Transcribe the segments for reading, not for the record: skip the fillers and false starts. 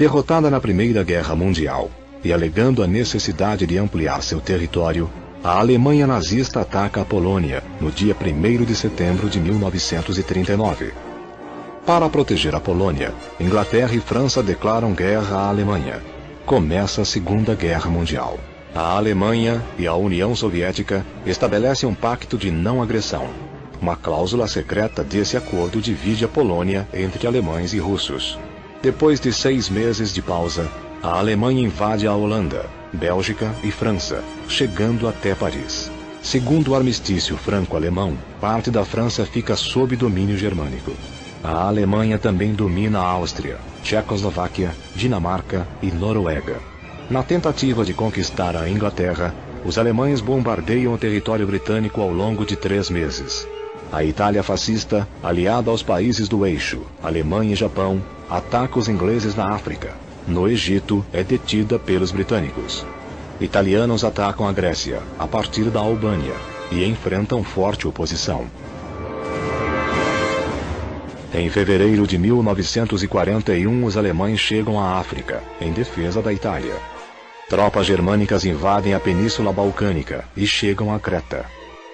Derrotada na Primeira Guerra Mundial e alegando a necessidade de ampliar seu território, a Alemanha nazista ataca a Polônia no dia 1º de setembro de 1939. Para proteger a Polônia, Inglaterra e França declaram guerra à Alemanha. Começa a Segunda Guerra Mundial. A Alemanha e a União Soviética estabelecem um pacto de não agressão. Uma cláusula secreta desse acordo divide a Polônia entre alemães e russos. Depois de 6 meses de pausa, a Alemanha invade a Holanda, Bélgica e França, chegando até Paris. Segundo o armistício franco-alemão, parte da França fica sob domínio germânico. A Alemanha também domina a Áustria, Tchecoslováquia, Dinamarca e Noruega. Na tentativa de conquistar a Inglaterra, os alemães bombardeiam o território britânico ao longo de 3 meses. A Itália fascista, aliada aos países do eixo, Alemanha e Japão, ataca os ingleses na África. No Egito, é detida pelos britânicos. Italianos atacam a Grécia, a partir da Albânia, e enfrentam forte oposição. Em fevereiro de 1941, os alemães chegam à África, em defesa da Itália. Tropas germânicas invadem a Península Balcânica e chegam a Creta.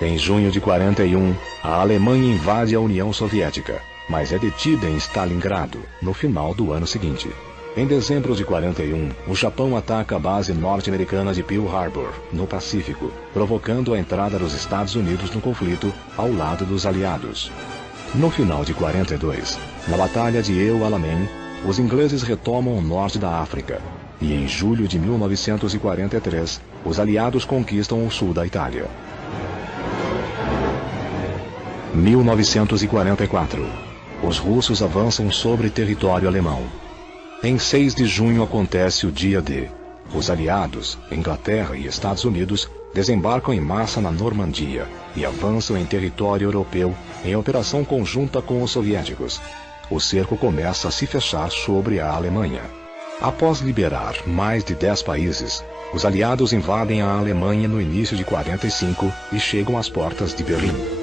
Em junho de 41, a Alemanha invade a União Soviética, mas é detida em Stalingrado, no final do ano seguinte. Em dezembro de 41, o Japão ataca a base norte-americana de Pearl Harbor, no Pacífico, provocando a entrada dos Estados Unidos no conflito ao lado dos aliados. No final de 42, na Batalha de El Alamein, os ingleses retomam o norte da África, e em julho de 1943, os aliados conquistam o sul da Itália. 1944. Os russos avançam sobre território alemão. Em 6 de junho acontece o dia D. Os aliados, Inglaterra e Estados Unidos, desembarcam em massa na Normandia e avançam em território europeu em operação conjunta com os soviéticos. O cerco começa a se fechar sobre a Alemanha. Após liberar mais de 10 países, os aliados invadem a Alemanha no início de 45 e chegam às portas de Berlim.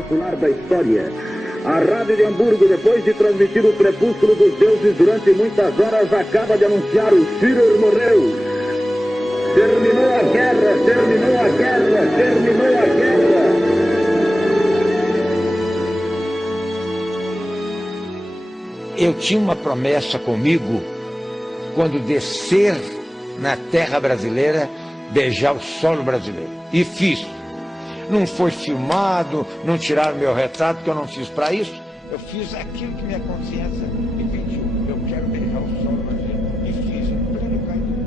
popular da história. A Rádio de Hamburgo, depois de transmitir o Crepúsculo dos Deuses durante muitas horas, acaba de anunciar: o Führer morreu. Terminou a guerra, terminou a guerra, terminou a guerra. Eu tinha uma promessa comigo, quando descer na terra brasileira, beijar o solo brasileiro. E fiz. Não foi filmado, não tiraram meu retrato, que eu não fiz para isso. Eu fiz aquilo que minha consciência me pediu. Eu quero beijar o solo brasileiro. E fiz em pleno caminho.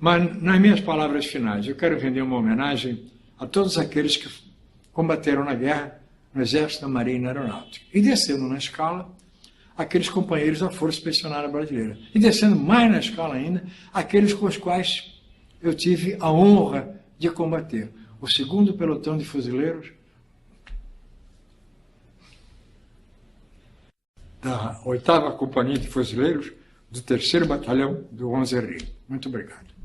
Mas, nas minhas palavras finais, eu quero render uma homenagem a todos aqueles que combateram na guerra, no Exército, na Marinha e na Aeronáutica. E descendo na escala, aqueles companheiros da Força Expedicionária Brasileira. E descendo mais na escala ainda, aqueles com os quais eu tive a honra de combater. O 2º Pelotão de Fuzileiros, da 8ª Companhia de Fuzileiros, do 3º Batalhão do 11 Rio. Muito obrigado.